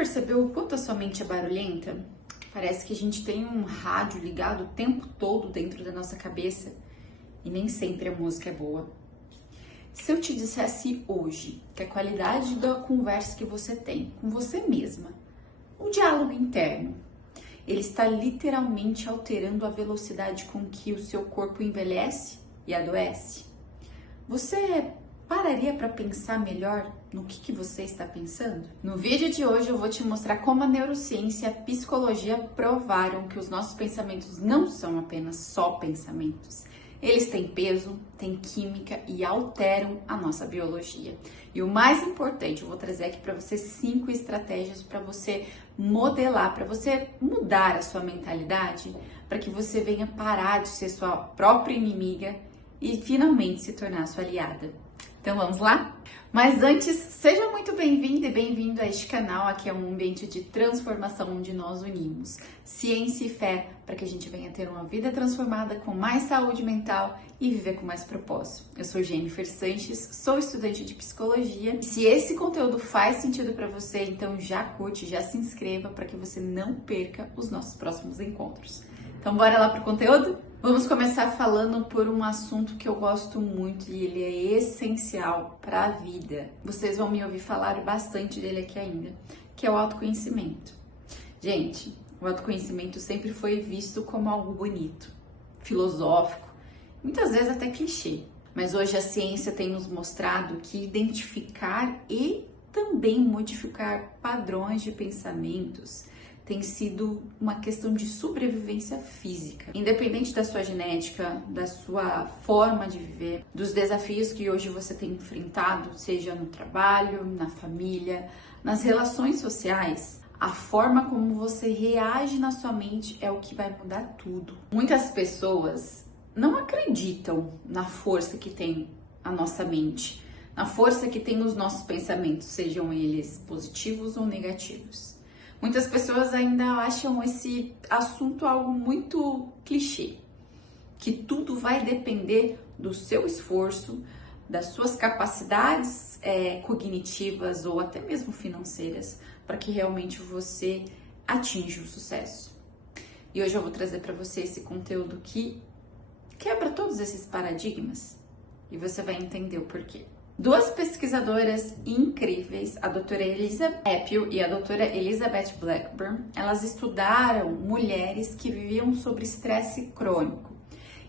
percebeu o quanto a sua mente é barulhenta? Parece que a gente tem um rádio ligado o tempo todo dentro da nossa cabeça e nem sempre a música é boa. Se eu te dissesse hoje que a qualidade da conversa que você tem com você mesma, o diálogo interno, ele está literalmente alterando a velocidade com que o seu corpo envelhece e adoece, você pararia para pensar melhor no que você está pensando? No vídeo de hoje eu vou te mostrar como a neurociência e a psicologia provaram que os nossos pensamentos não são apenas só pensamentos. Eles têm peso, têm química e alteram a nossa biologia. E o mais importante, eu vou trazer aqui para você 5 estratégias para você modelar, para você mudar a sua mentalidade, para que você venha parar de ser sua própria inimiga e finalmente se tornar sua aliada. Então vamos lá? Mas antes, seja muito bem-vindo e bem-vindo a este canal. Aqui é um ambiente de transformação onde nós unimos ciência e fé para que a gente venha ter uma vida transformada com mais saúde mental e viver com mais propósito. Eu sou Jennifer Sanches, sou estudante de psicologia. E se esse conteúdo faz sentido para você, então já curte, já se inscreva para que você não perca os nossos próximos encontros. Então bora lá pro conteúdo? Vamos começar falando por um assunto que eu gosto muito e ele é essencial para a vida. Vocês vão me ouvir falar bastante dele aqui ainda, que é o autoconhecimento. Gente, o autoconhecimento sempre foi visto como algo bonito, filosófico, muitas vezes até clichê. Mas hoje a ciência tem nos mostrado que identificar e também modificar padrões de pensamentos tem sido uma questão de sobrevivência física. Independente da sua genética, da sua forma de viver, dos desafios que hoje você tem enfrentado, seja no trabalho, na família, nas relações sociais, a forma como você reage na sua mente é o que vai mudar tudo. Muitas pessoas não acreditam na força que tem a nossa mente, na força que tem os nossos pensamentos, sejam eles positivos ou negativos. Muitas pessoas ainda acham esse assunto algo muito clichê, que tudo vai depender do seu esforço, das suas capacidades cognitivas ou até mesmo financeiras, para que realmente você atinja o sucesso. E hoje eu vou trazer para você esse conteúdo que quebra todos esses paradigmas e você vai entender o porquê. Duas pesquisadoras incríveis, a doutora Elisa Appel e a doutora Elizabeth Blackburn, elas estudaram mulheres que viviam sob estresse crônico.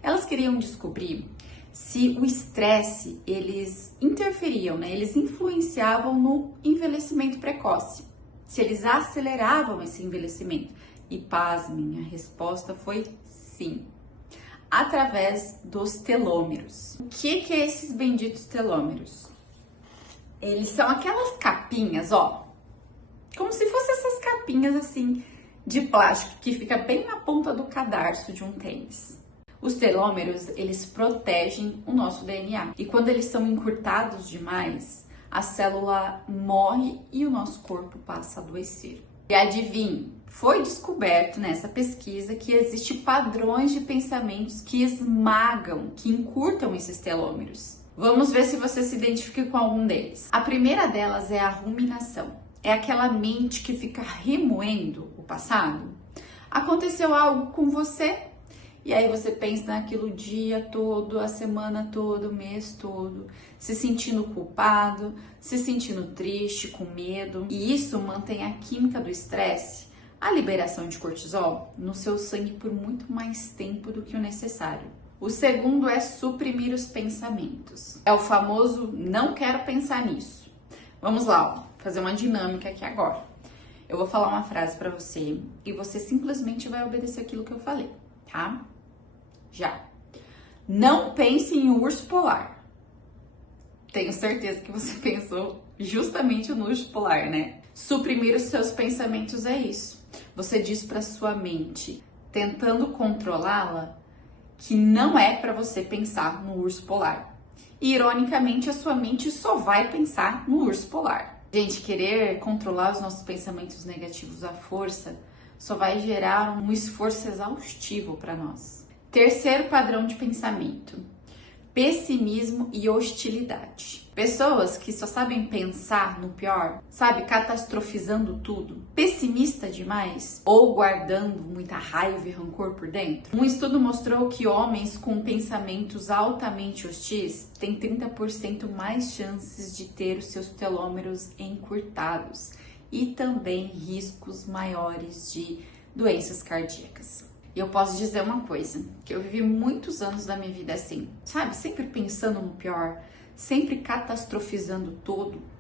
Elas queriam descobrir se o estresse, eles interferiam, eles influenciavam no envelhecimento precoce, se eles aceleravam esse envelhecimento. E pasmem, a resposta foi sim. Através dos telômeros. O que é esses benditos telômeros? Eles são aquelas capinhas, ó, como se fossem essas capinhas assim de plástico que fica bem na ponta do cadarço de um tênis. Os telômeros, eles protegem o nosso DNA e quando eles são encurtados demais, a célula morre e o nosso corpo passa a adoecer. E adivinhe, foi descoberto nessa pesquisa que existem padrões de pensamentos que esmagam, que encurtam esses telômeros. Vamos ver se você se identifica com algum deles. A primeira delas é a ruminação. É aquela mente que fica remoendo o passado. Aconteceu algo com você e aí você pensa naquilo o dia todo, a semana toda, o mês todo, se sentindo culpado, se sentindo triste, com medo. E isso mantém a química do estresse, a liberação de cortisol, no seu sangue por muito mais tempo do que o necessário. O segundo é suprimir os pensamentos. É o famoso não quero pensar nisso. Vamos lá, ó, fazer uma dinâmica aqui agora. Eu vou falar uma frase para você e você simplesmente vai obedecer aquilo que eu falei, tá? Já. Não pense em um urso polar. Tenho certeza que você pensou justamente no urso polar, né? Suprimir os seus pensamentos é isso. Você diz para sua mente, tentando controlá-la, que não é para você pensar no urso polar. E, ironicamente, a sua mente só vai pensar no urso polar. Gente, querer controlar os nossos pensamentos negativos à força só vai gerar um esforço exaustivo para nós. Terceiro padrão de pensamento. pessimismo e hostilidade. Pessoas que só sabem pensar no pior, sabe, catastrofizando tudo, pessimista demais ou guardando muita raiva e rancor por dentro. Um estudo mostrou que homens com pensamentos altamente hostis têm 30% mais chances de ter os seus telômeros encurtados e também riscos maiores de doenças cardíacas. E eu posso dizer uma coisa, que eu vivi muitos anos da minha vida assim, sabe? Sempre pensando no pior, sempre catastrofizando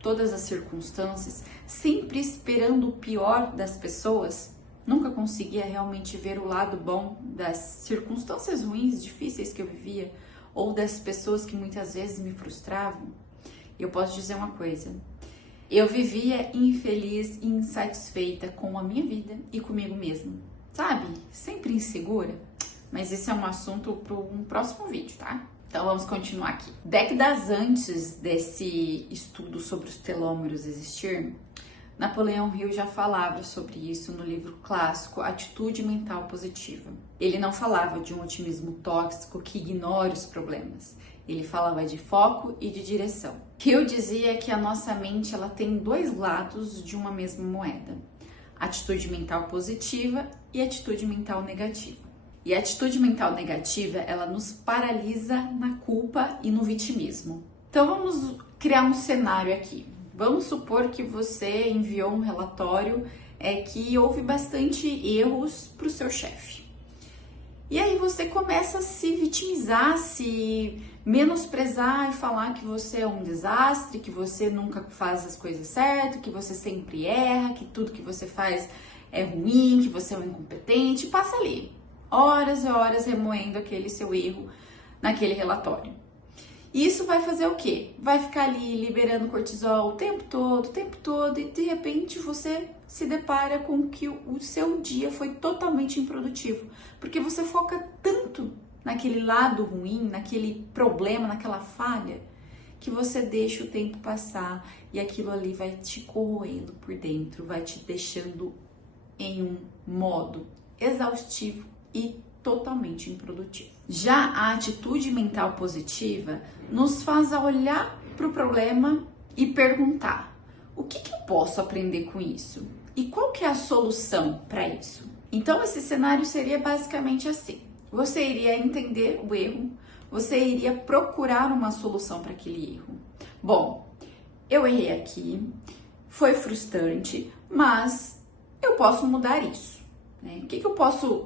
todas as circunstâncias, sempre esperando o pior das pessoas. Nunca conseguia realmente ver o lado bom das circunstâncias ruins, difíceis que eu vivia, ou das pessoas que muitas vezes me frustravam. E eu posso dizer uma coisa, eu vivia infeliz e insatisfeita com a minha vida e comigo mesma. Sabe? Sempre insegura. Mas esse é um assunto para um próximo vídeo, tá? Então vamos continuar aqui. Décadas antes desse estudo sobre os telômeros existir, Napoleão Hill já falava sobre isso no livro clássico Atitude Mental Positiva. Ele não falava de um otimismo tóxico que ignora os problemas. Ele falava de foco e de direção. Hill dizia que a nossa mente ela tem dois lados de uma mesma moeda. Atitude mental positiva e atitude mental negativa. E a atitude mental negativa, ela nos paralisa na culpa e no vitimismo. Então vamos criar um cenário aqui. Vamos supor que você enviou um relatório que houve bastante erros para o seu chefe. E aí você começa a se vitimizar, se menosprezar e falar que você é um desastre, que você nunca faz as coisas certas, que você sempre erra, que tudo que você faz é ruim, que você é um incompetente. Passa ali horas e horas remoendo aquele seu erro naquele relatório. E isso vai fazer o quê? Vai ficar ali liberando cortisol o tempo todo e de repente você se depara com que o seu dia foi totalmente improdutivo, porque você foca tanto naquele lado ruim, naquele problema, naquela falha, que você deixa o tempo passar e aquilo ali vai te corroendo por dentro, vai te deixando em um modo exaustivo e totalmente improdutivo. Já a atitude mental positiva nos faz olhar para o problema e perguntar: o que eu posso aprender com isso? E qual que é a solução para isso? Então esse cenário seria basicamente assim: você iria entender o erro, você iria procurar uma solução para aquele erro. Bom, eu errei aqui, foi frustrante, mas eu posso mudar isso.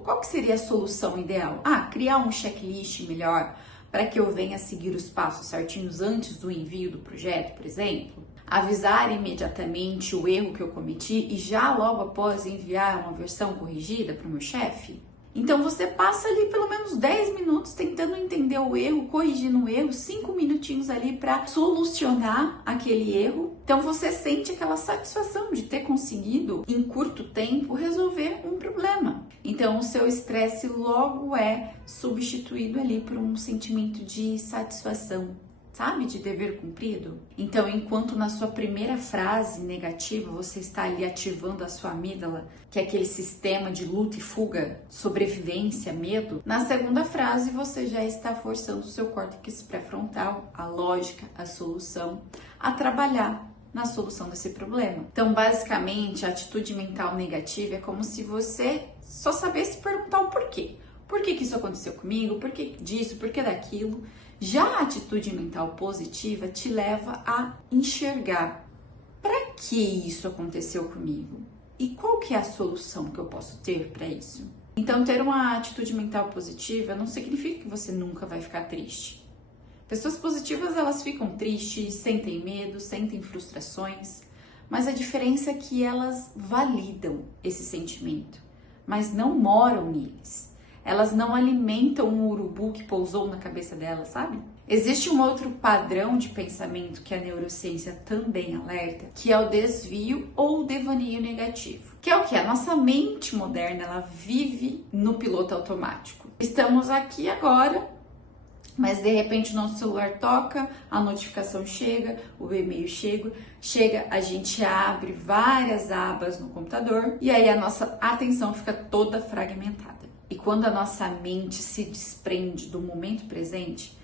Qual que seria a solução ideal? Criar um checklist melhor para que eu venha seguir os passos certinhos antes do envio do projeto, por exemplo. Avisar imediatamente o erro que eu cometi e já logo após enviar uma versão corrigida para o meu chefe. Então você passa ali pelo menos 10 minutos tentando entender o erro, corrigindo o erro, 5 minutinhos ali para solucionar aquele erro. Então você sente aquela satisfação de ter conseguido em curto tempo resolver um problema. Então o seu estresse logo é substituído ali por um sentimento de satisfação, sabe? De dever cumprido. Então, enquanto na sua primeira frase negativa você está ali ativando a sua amígdala, que é aquele sistema de luta e fuga, sobrevivência, medo, na segunda frase você já está forçando o seu córtex pré-frontal, a lógica, a solução, a trabalhar na solução desse problema. Então, basicamente, a atitude mental negativa é como se você só sabesse perguntar o porquê. Por que isso aconteceu comigo? Por que disso? Por que daquilo? Já a atitude mental positiva te leva a enxergar para que isso aconteceu comigo e qual que é a solução que eu posso ter para isso. Então, ter uma atitude mental positiva não significa que você nunca vai ficar triste. Pessoas positivas, elas ficam tristes, sentem medo, sentem frustrações, mas a diferença é que elas validam esse sentimento, mas não moram neles. Elas não alimentam um urubu que pousou na cabeça delas, sabe? Existe um outro padrão de pensamento que a neurociência também alerta, que é o desvio ou o devaneio negativo. Que é o que? A nossa mente moderna, ela vive no piloto automático. Estamos aqui agora, mas de repente o nosso celular toca, a notificação chega, o e-mail chega, a gente abre várias abas no computador e aí a nossa atenção fica toda fragmentada. E quando a nossa mente se desprende do momento presente,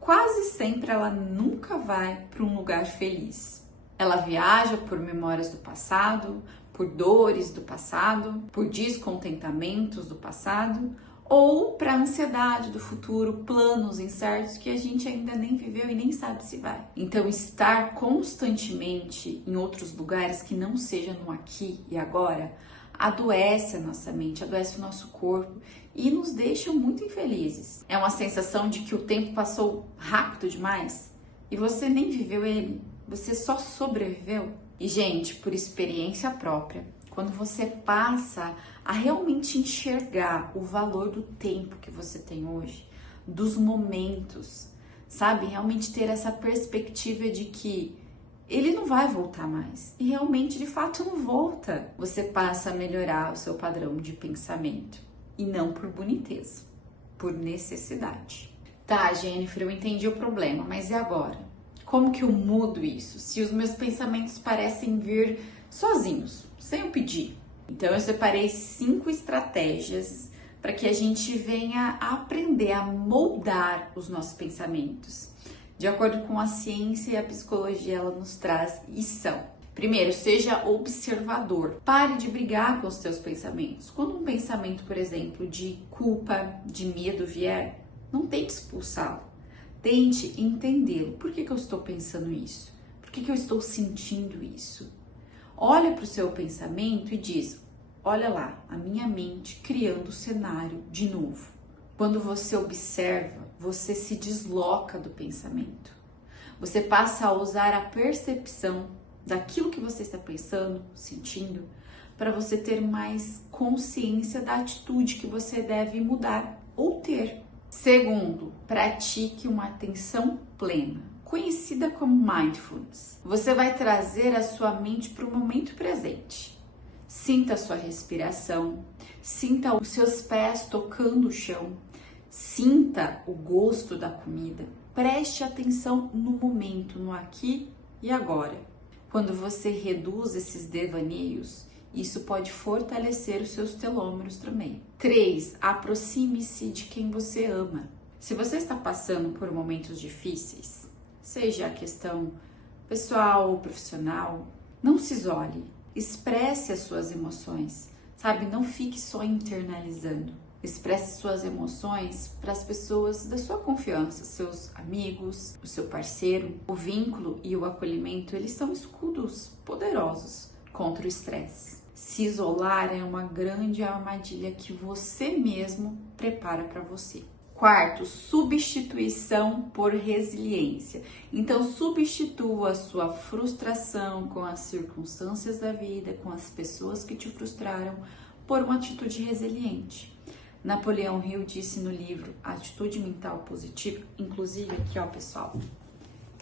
quase sempre ela nunca vai para um lugar feliz. Ela viaja por memórias do passado, por dores do passado, por descontentamentos do passado, ou para a ansiedade do futuro, planos incertos que a gente ainda nem viveu e nem sabe se vai. Então, estar constantemente em outros lugares que não seja no aqui e agora adoece a nossa mente, adoece o nosso corpo e nos deixa muito infelizes. É uma sensação de que o tempo passou rápido demais e você nem viveu ele, você só sobreviveu. E, gente, por experiência própria, quando você passa a realmente enxergar o valor do tempo que você tem hoje, dos momentos, sabe? Realmente ter essa perspectiva de que ele não vai voltar mais. E realmente, de fato, não volta. Você passa a melhorar o seu padrão de pensamento. E não por boniteza, por necessidade. Tá, Jennifer, eu entendi o problema, mas e agora? Como que eu mudo isso? Se os meus pensamentos parecem vir sozinhos, sem eu pedir. Então eu separei 5 estratégias para que a gente venha a aprender a moldar os nossos pensamentos. De acordo com a ciência e a psicologia, ela nos traz e são. Primeiro, seja observador. Pare de brigar com os seus pensamentos. Quando um pensamento, por exemplo, de culpa, de medo vier, não tente expulsá-lo. Tente entendê-lo. Por que eu estou pensando isso? Por que eu estou sentindo isso? Olha para o seu pensamento e diz, olha lá, a minha mente criando o cenário de novo. Quando você observa, você se desloca do pensamento. Você passa a usar a percepção daquilo que você está pensando, sentindo, para você ter mais consciência da atitude que você deve mudar ou ter. Segundo, pratique uma atenção plena, conhecida como mindfulness. Você vai trazer a sua mente para o momento presente. Sinta a sua respiração, sinta os seus pés tocando o chão, sinta o gosto da comida. Preste atenção no momento, no aqui e agora. Quando você reduz esses devaneios, isso pode fortalecer os seus telômeros também. 3. Aproxime-se de quem você ama. Se você está passando por momentos difíceis, seja a questão pessoal ou profissional, não se isole. Expresse as suas emoções, sabe? Não fique só internalizando. Expresse suas emoções para as pessoas da sua confiança, seus amigos, o seu parceiro. O vínculo e o acolhimento, eles são escudos poderosos contra o estresse. Se isolar é uma grande armadilha que você mesmo prepara para você. 4, substituição por resiliência. Então, substitua a sua frustração com as circunstâncias da vida, com as pessoas que te frustraram, por uma atitude resiliente. Napoleão Hill disse no livro Atitude Mental Positiva, inclusive aqui, ó, pessoal,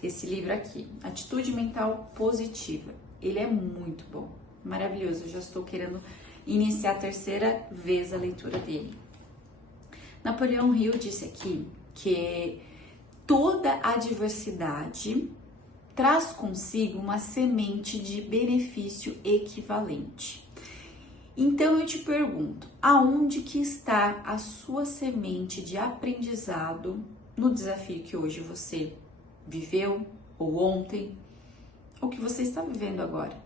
esse livro aqui, Atitude Mental Positiva, ele é muito bom, maravilhoso, eu já estou querendo iniciar a 3ª vez a leitura dele. Napoleão Hill disse aqui que toda adversidade traz consigo uma semente de benefício equivalente. Então eu te pergunto, aonde que está a sua semente de aprendizado no desafio que hoje você viveu, ou ontem, ou que você está vivendo agora?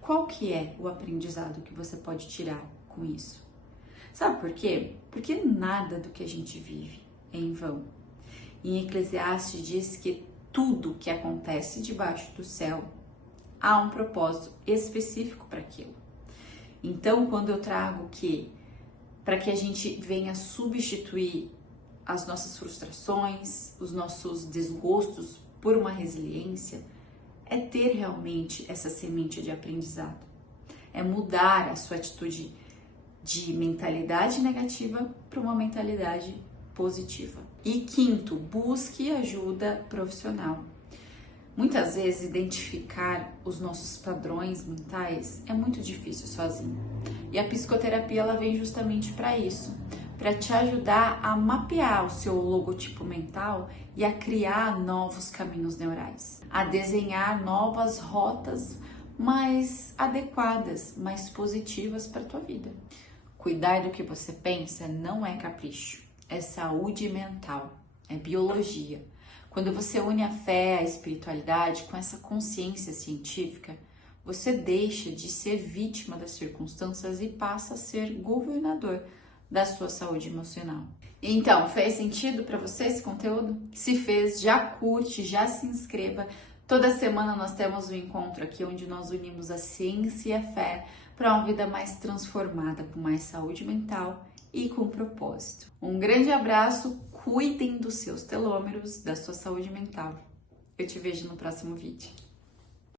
Qual que é o aprendizado que você pode tirar com isso? Sabe por quê? Porque nada do que a gente vive é em vão. Em Eclesiastes diz que tudo que acontece debaixo do céu há um propósito específico para aquilo. Então, quando eu trago que para que a gente venha substituir as nossas frustrações, os nossos desgostos por uma resiliência, é ter realmente essa semente de aprendizado. É mudar a sua atitude de mentalidade negativa para uma mentalidade positiva. E 5, busque ajuda profissional. Muitas vezes identificar os nossos padrões mentais é muito difícil sozinho. E a psicoterapia ela vem justamente para isso, para te ajudar a mapear o seu logotipo mental e a criar novos caminhos neurais, a desenhar novas rotas mais adequadas, mais positivas para a tua vida. Cuidar do que você pensa não é capricho, é saúde mental, é biologia. Quando você une a fé, a espiritualidade com essa consciência científica, você deixa de ser vítima das circunstâncias e passa a ser governador da sua saúde emocional. Então, fez sentido para você esse conteúdo? Se fez, já curte, já se inscreva. Toda semana nós temos um encontro aqui onde nós unimos a ciência e a fé para uma vida mais transformada, com mais saúde mental e com propósito. Um grande abraço, cuidem dos seus telômeros, da sua saúde mental. Eu te vejo no próximo vídeo.